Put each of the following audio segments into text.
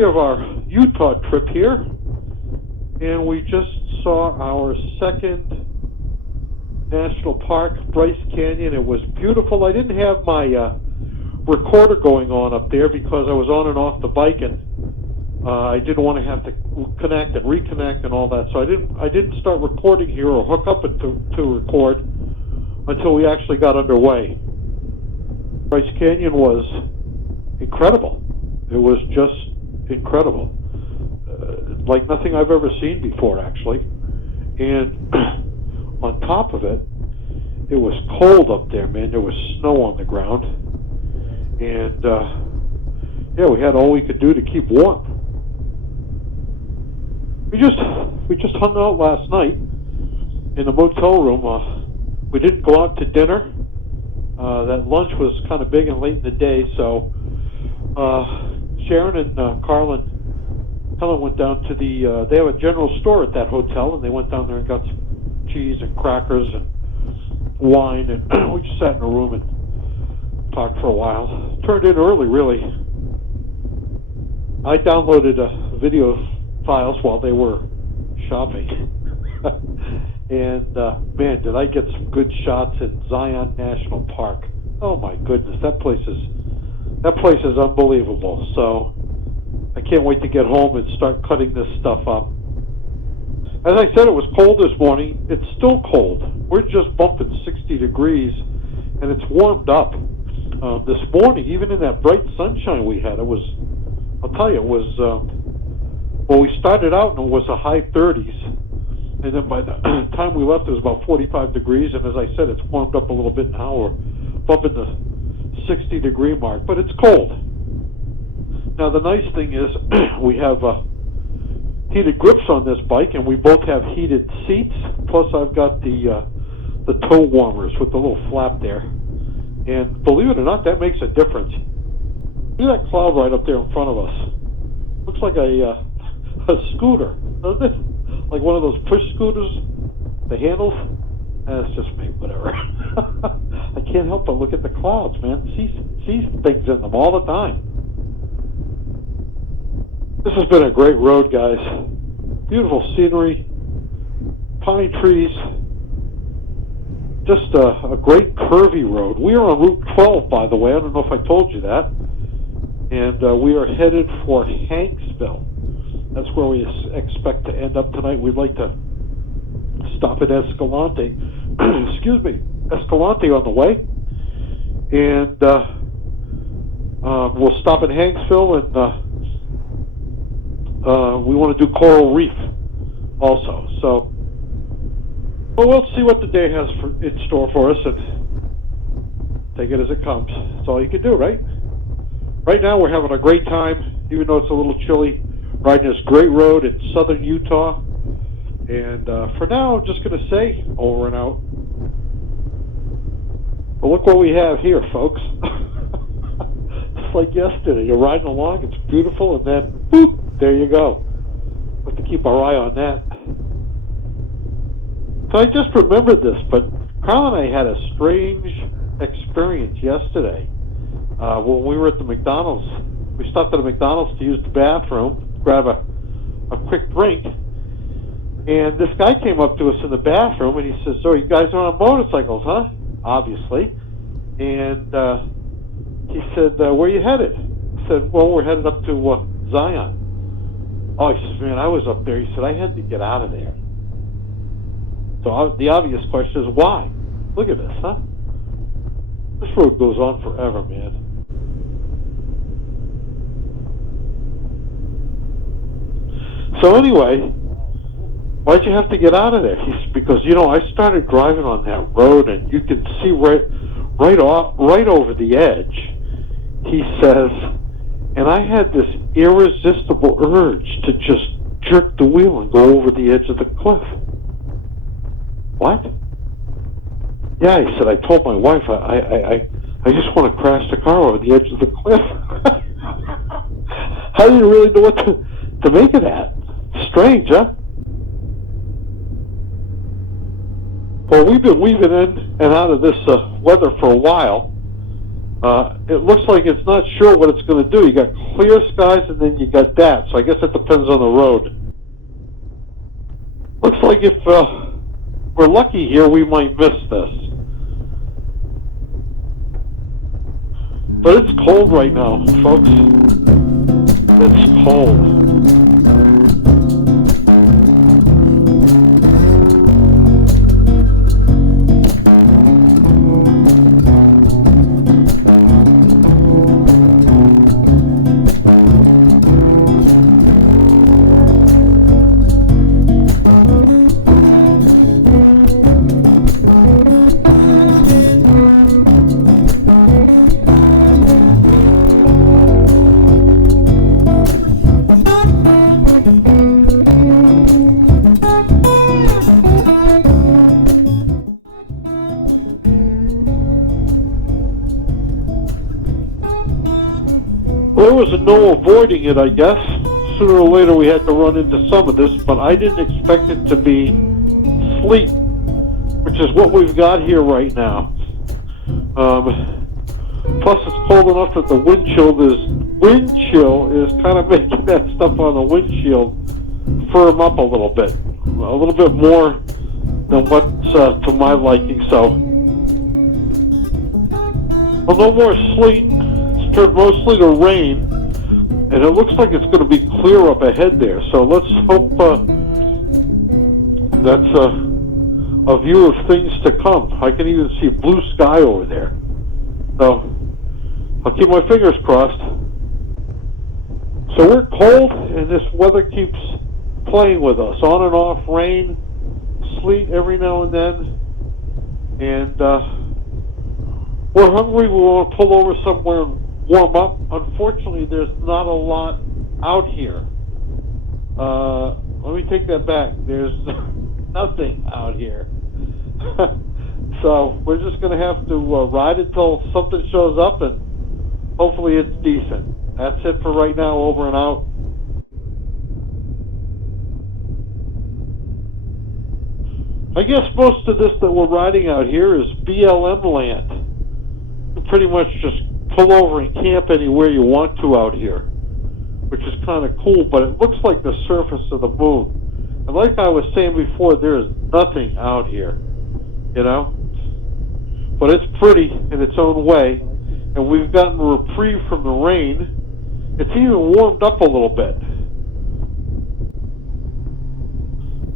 3 of our Utah trip here, and we just saw our second national park, Bryce Canyon. It was beautiful. I didn't have my recorder going on up there because I was on and off the bike, and I didn't want to have to connect and reconnect and all that, so I didn't start recording here or hook up it to record until we actually got underway. Bryce Canyon was incredible. It was just incredible, like nothing I've ever seen before, actually. And on top of it, it was cold up there, man. There was snow on the ground, and yeah, we had all we could do to keep warm. We just hung out last night in the motel room. We didn't go out to dinner. That lunch was kind of big and late in the day, so Sharon and Carl and Helen went down to they have a general store at that hotel, and they went down there and got some cheese and crackers and wine, and we just sat in a room and talked for a while. Turned in early, really. I downloaded video files while they were shopping. And man, did I get some good shots in Zion National Park. Oh my goodness, that place is unbelievable. So I can't wait to get home and start cutting this stuff up. As I said, it was cold this morning. It's still cold. We're just bumping 60 degrees, and it's warmed up. This morning, even in that bright sunshine we had, I'll tell you, it was, well, we started out and it was a high 30s. And then by the time we left, it was about 45 degrees. And as I said, it's warmed up a little bit now. We're bumping the 60-degree mark, but it's cold. Now, the nice thing is we have heated grips on this bike, and we both have heated seats. Plus, I've got the toe warmers with the little flap there. And believe it or not, that makes a difference. Look at that cloud right up there in front of us. Looks like a scooter, doesn't it? Like one of those push scooters, the handles. That's just me, whatever. I can't help but look at the clouds, man. See things in them all the time. This has been a great road, guys. Beautiful scenery, pine trees, just a great curvy road. We are on Route 12, by the way. I don't know if I told you that. And we are headed for Hanksville. That's where we expect to end up tonight. We'd like to stop at Escalante, excuse me, Escalante on the way. And we'll stop at Hanksville, and we want to do Coral Reef also. So, well, we'll see what the day has in store for us and take it as it comes. That's all you can do, right? Right now we're having a great time, even though it's a little chilly, riding this great road in southern Utah. And for now, I'm just going to say, over and out. But look what we have here, folks. Just like yesterday, you're riding along, it's beautiful, and then, boop, there you go. We have to keep our eye on that. So I just remembered this, but Carl and I had a strange experience yesterday. When we were at the McDonald's, we stopped at a McDonald's to use the bathroom, grab a quick drink, and this guy came up to us in the bathroom, and he says, "So you guys are on motorcycles, huh?" Obviously. And he said, "Where you headed?" I said, "Well, we're headed up to Zion." Oh, he says, "Man, I was up there." He said, "I had to get out of there." So the obvious question is, why? Look at this, huh? This road goes on forever, man. So anyway, why'd you have to get out of there? Because, you know, I started driving on that road, and you can see right over the edge, he says, and I had this irresistible urge to just jerk the wheel and go over the edge of the cliff. What? Yeah, he said, I told my wife, I just want to crash the car over the edge of the cliff. I didn't really know what to make of that. Strange, huh? Well, we've been weaving in and out of this weather for a while, It looks like it's not sure what it's going to do. You got clear skies and then you got that. So I guess it depends on the road. Looks like if we're lucky here, we might miss this. But it's cold right now, folks. It's cold. There was no avoiding it, I guess. Sooner or later we had to run into some of this, but I didn't expect it to be sleet, which is what we've got here right now. Plus it's cold enough that the wind chill is kind of making that stuff on the windshield firm up a little bit more than what's to my liking. So, well, no more sleet. Turned mostly to rain, and it looks like it's going to be clear up ahead there. So let's hope that's a view of things to come. I can even see blue sky over there. So I'll keep my fingers crossed. So we're cold, and this weather keeps playing with us. On and off, rain, sleet every now and then, and we're hungry. We want to pull over somewhere and warm up. Unfortunately, there's not a lot out here. Let me take that back. There's nothing out here. So we're just going to have to ride until something shows up, and hopefully it's decent. That's it for right now. Over and out. I guess most of this that we're riding out here is BLM land. You pretty much just pull over and camp anywhere you want to out here, which is kind of cool, but it looks like the surface of the moon. And like I was saying before, there is nothing out here, you know? But it's pretty in its own way, and we've gotten a reprieve from the rain. It's even warmed up a little bit.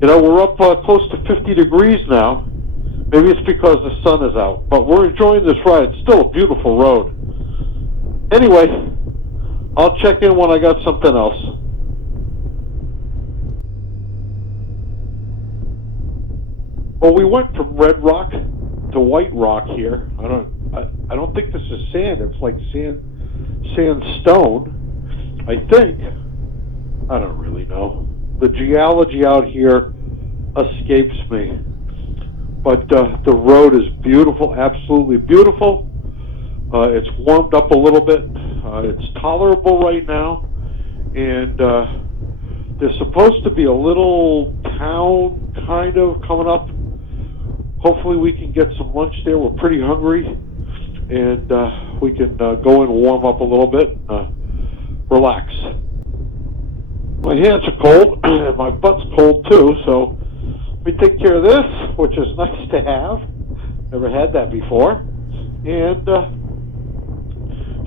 You know, we're up close to 50 degrees now. Maybe it's because the sun is out, but we're enjoying this ride. It's still a beautiful road. Anyway, I'll check in when I got something else. Well, we went from red rock to white rock here. I don't think this is sand. It's like sandstone, I think. I don't really know. The geology out here escapes me. But the road is beautiful, absolutely beautiful. It's warmed up a little bit. It's tolerable right now. And there's supposed to be a little town kind of coming up. Hopefully we can get some lunch there. We're pretty hungry. And we can go and warm up a little bit, relax. My hands are cold, and my butt's cold too, so let me take care of this, which is nice to have. Never had that before. And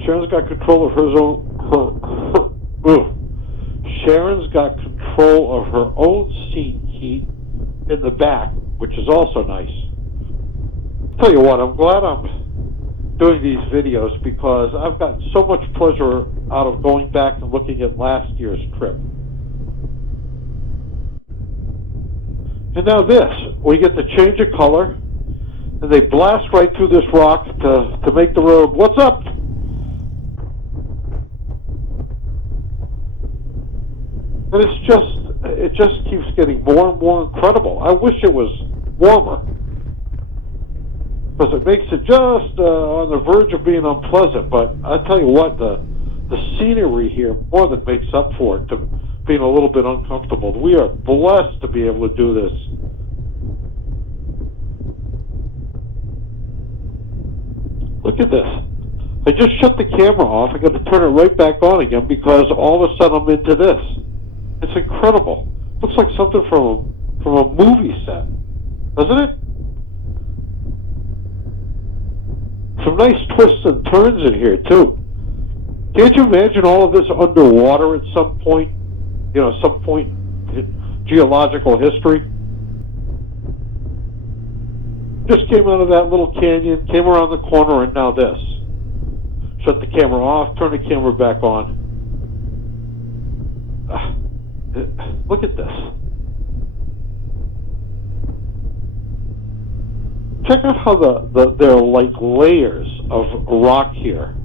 Sharon's got control of Sharon's got control of her own seat heat in the back, which is also nice. Tell you what, I'm glad I'm doing these videos because I've gotten so much pleasure out of going back and looking at last year's trip. And now this, we get to change a color, and they blast right through this rock to make the road. What's up? And it just keeps getting more and more incredible. I wish it was warmer, because it makes it just on the verge of being unpleasant. But I tell you what, the scenery here more than makes up for it, to being a little bit uncomfortable. We are blessed to be able to do this. Look at this. I just shut the camera off. I got to turn it right back on again because all of a sudden I'm into this. It's incredible. Looks like something from a movie set, doesn't it? Some nice twists and turns in here too. Can't you imagine all of this underwater at some point? You know, some point in geological history. Just came out of that little canyon, came around the corner, and now this. Shut the camera off, turn the camera back on. Look at this. Check out how there are like layers of rock here.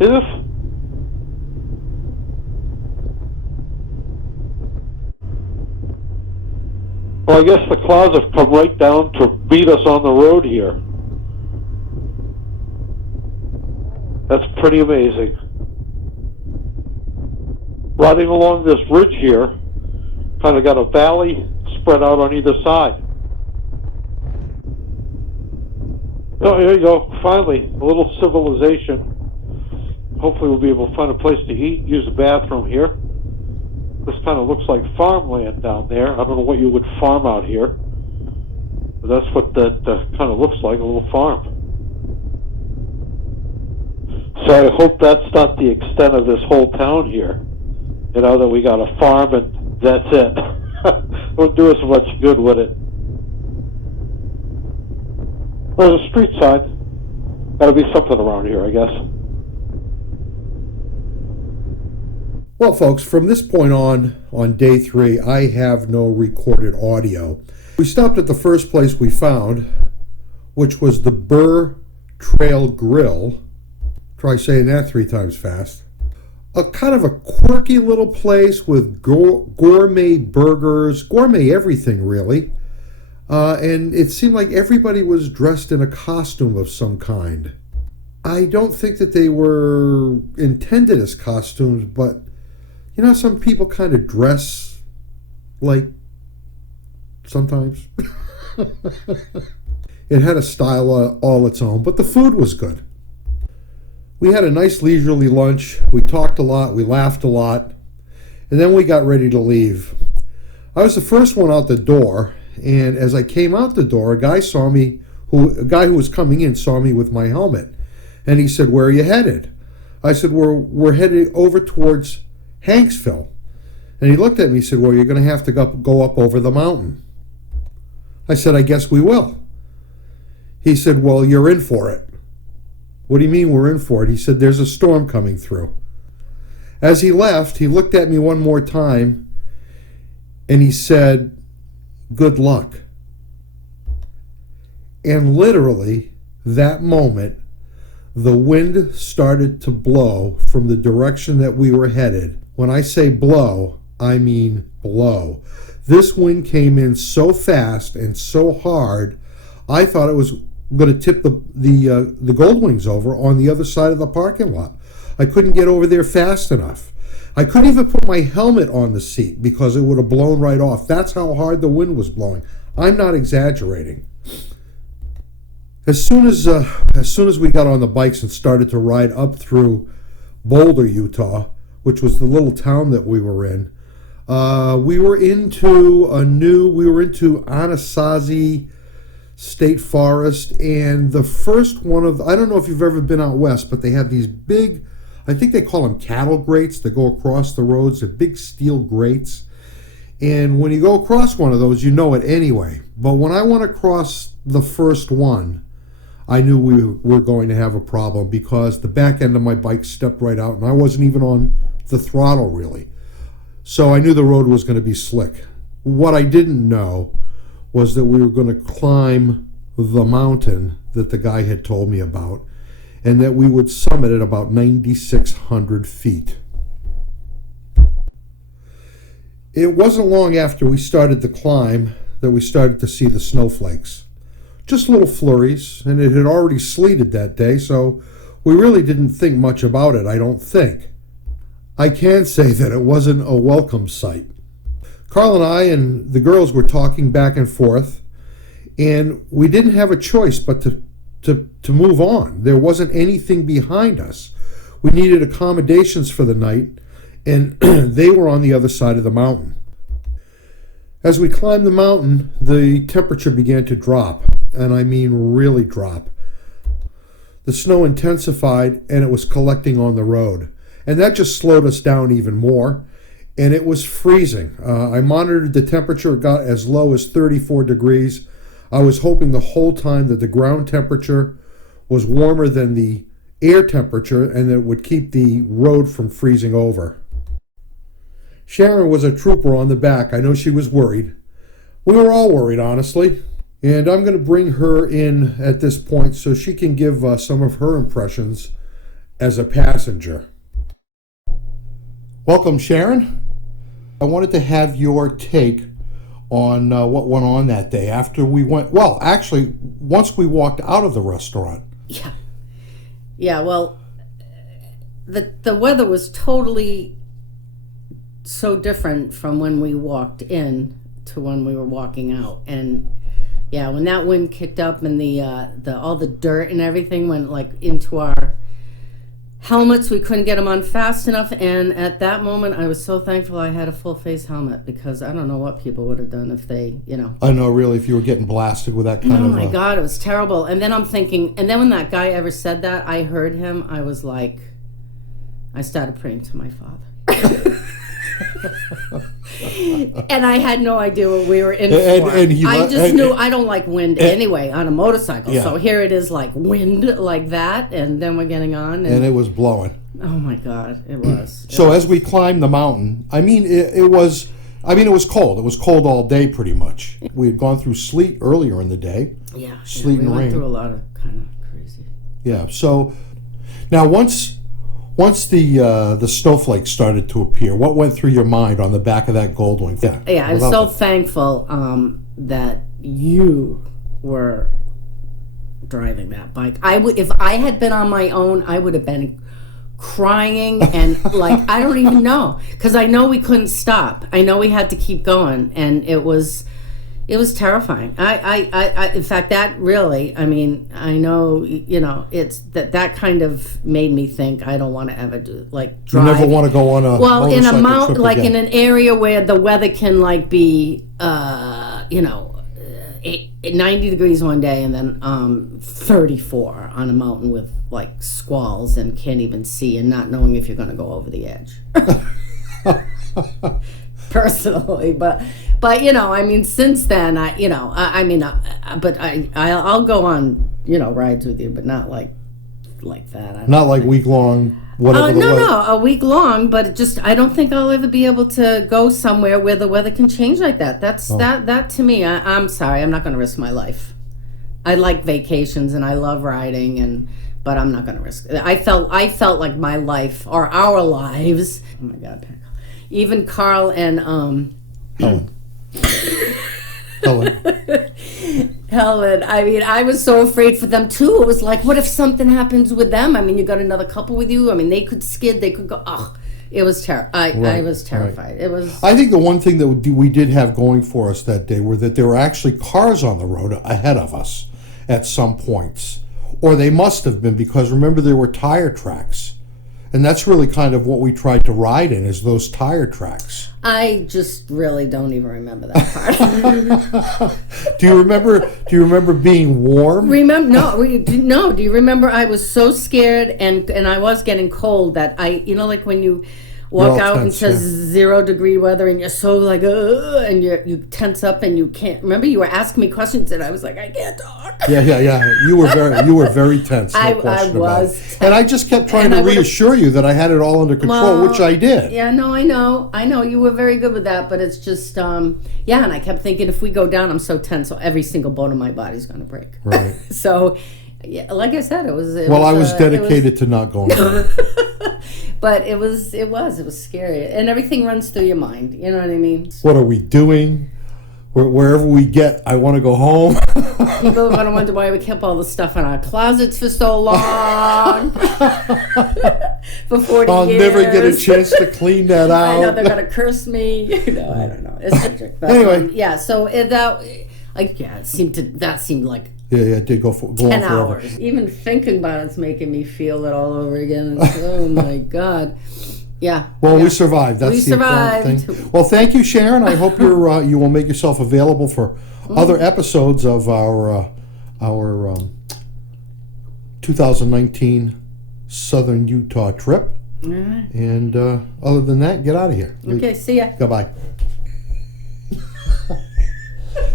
See this? Well, I guess the clouds have come right down to beat us on the road here. That's pretty amazing. Riding along this ridge here, kind of got a valley spread out on either side. Oh, here you go. Finally, a little civilization. Hopefully we'll be able to find a place to eat, use the bathroom here. This kind of looks like farmland down there. I don't know what you would farm out here, but that's what that kind of looks like, a little farm. So I hope that's not the extent of this whole town here. You know, that we got a farm and that's it. Won't do us much good with it. There's a street sign. Gotta be something around here, I guess. Well, folks, from this point on day 3, I have no recorded audio. We stopped at the first place we found, which was the Burr Trail Grill. Try saying that 3 times fast. A kind of a quirky little place with gourmet burgers, gourmet everything really. And it seemed like everybody was dressed in a costume of some kind. I don't think that they were intended as costumes, but you know, some people kind of dress like sometimes. It had a style all its own, but the food was good. We had a nice leisurely lunch. We talked a lot. We laughed a lot. And then we got ready to leave. I was the first one out the door. And as I came out the door, a guy who was coming in saw me with my helmet. And he said, "Where are you headed?" I said, we're headed over towards Hanksville. And he looked at me and said, "Well, you're going to have to go up over the mountain." I said, "I guess we will." He said, "Well, you're in for it." "What do you mean we're in for it?" He said, "There's a storm coming through." As he left, he looked at me one more time and he said, "Good luck." And literally, that moment, the wind started to blow from the direction that we were headed. When I say blow, I mean blow. This wind came in so fast and so hard, I thought it was going to tip the Goldwings over on the other side of the parking lot. I couldn't get over there fast enough. I couldn't even put my helmet on the seat because it would have blown right off. That's how hard the wind was blowing. I'm not exaggerating. As soon as we got on the bikes and started to ride up through Boulder, Utah, which was the little town that we were in, we were into Anasazi State Forest, and the first one of, I don't know if you've ever been out west, but they have these big, I think they call them cattle grates that go across the roads. They're big steel grates. And when you go across one of those, you know it anyway. But when I went across the first one, I knew we were going to have a problem because the back end of my bike stepped right out and I wasn't even on the throttle really. So I knew the road was going to be slick. What I didn't know was that we were going to climb the mountain that the guy had told me about, and that we would summit at about 9,600 feet. It wasn't long after we started the climb that we started to see the snowflakes. Just little flurries, and it had already sleeted that day, so we really didn't think much about it, I don't think. I can say that it wasn't a welcome sight. Carl and I and the girls were talking back and forth, and we didn't have a choice but to to move on. There wasn't anything behind us. We needed accommodations for the night, and they were on the other side of the mountain. As we climbed the mountain, the temperature began to drop, and I mean really drop. The snow intensified, and it was collecting on the road, and that just slowed us down even more, and it was freezing. I monitored the temperature. It got as low as 34 degrees. I was hoping the whole time that the ground temperature was warmer than the air temperature and that it would keep the road from freezing over. Sharon was a trooper on the back. I know she was worried. We were all worried, honestly. And I'm going to bring her in at this point so she can give some of her impressions as a passenger. Welcome, Sharon. I wanted to have your take on what went on that day after we went, well, actually, once we walked out of the restaurant. Yeah, well, the weather was totally so different from when we walked in to when we were walking out. And yeah, when that wind kicked up and the all the dirt and everything went like into our helmets, we couldn't get them on fast enough. And at that moment, I was so thankful I had a full face helmet, because I don't know what people would have done if they, I know, really, if you were getting blasted with that kind of... Oh my God, it was terrible. And then I'm thinking, and then when that guy ever said that, I heard him, I was like, I started praying to my Father. And I had no idea what we were in for. I just knew I don't like wind anyway on a motorcycle. Yeah. So here it is, like wind like that, and then we're getting on. And it was blowing. Oh my God, it was. So as we climbed the mountain, it was cold. It was cold all day pretty much. We had gone through sleet earlier in the day. Yeah. Sleet and rain. We went through a lot of kind of crazy. Yeah. So now once the snowflakes started to appear, what went through your mind on the back of that Goldwing? Yeah, I was so thankful that you were driving that bike. If I had been on my own, I would have been crying and like, I don't even know, because I know we couldn't stop. I know we had to keep going, and it was terrifying. I in fact, that really, I know, it's that kind of made me think I don't want to ever do, like, drive. You never want to go on a motorcycle in a mountain, like again. in an area where the weather can like be, 90 degrees one day and then 34 on a mountain with like squalls and can't even see and not knowing if you're going to go over the edge. Personally, but since then, I'll go on, rides with you, but not like that. Not like week long, whatever. No, a week long, but I don't think I'll ever be able to go somewhere where the weather can change like that. That to me, I'm sorry, I'm not going to risk my life. I like vacations and I love riding, but I'm not going to risk it. I felt like my life, or our lives. Oh my God. Even Carl and Helen. Helen. I was so afraid for them too. It was like, what if something happens with them? You got another couple with you. They could skid. They could go. Oh, it was I was terrified. Right. It was. I think the one thing that we did have going for us that day were that there were actually cars on the road ahead of us at some points, or they must have been, because remember there were tire tracks. And that's really kind of what we tried to ride in, is those tire tracks. I just really don't even remember that part. Do you remember being warm? No. Do you remember I was so scared and I was getting cold that like when you walk out into 0 degree weather and you're so like, and you tense up and you can't. Remember, you were asking me questions and I was like, I can't talk. Yeah. You were very tense. No question I was about it. And I just kept trying to reassure you that I had it all under control, which I did. Yeah, no, I know. You were very good with that, but it's just, and I kept thinking, if we go down, I'm so tense, so every single bone in my body's going to break. Right. So, yeah, like I said, I was dedicated to not going down. But it was scary, and everything runs through your mind. You know what I mean? What are we doing? Wherever we get, I want to go home. People are going to wonder why we kept all the stuff in our closets for so long. For 40 I'll years. never get a chance to clean that out. I know they're going to curse me. I don't know. It's tragic. But, anyway, so that seemed like Yeah, it did go on 10 forever. hours. Even thinking about it's making me feel it all over again. It's, oh my God. Yeah. Well, yeah. we survived. That's We the important survived. thing. Well, thank you, Sharon. I hope you will make yourself available for other episodes of our 2019 Southern Utah trip. All right. And other than that, get out of here. Okay, see ya. Goodbye.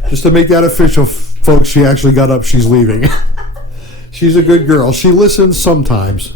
Just to make that official, folks, she actually got up. She's leaving. She's a good girl. She listens sometimes.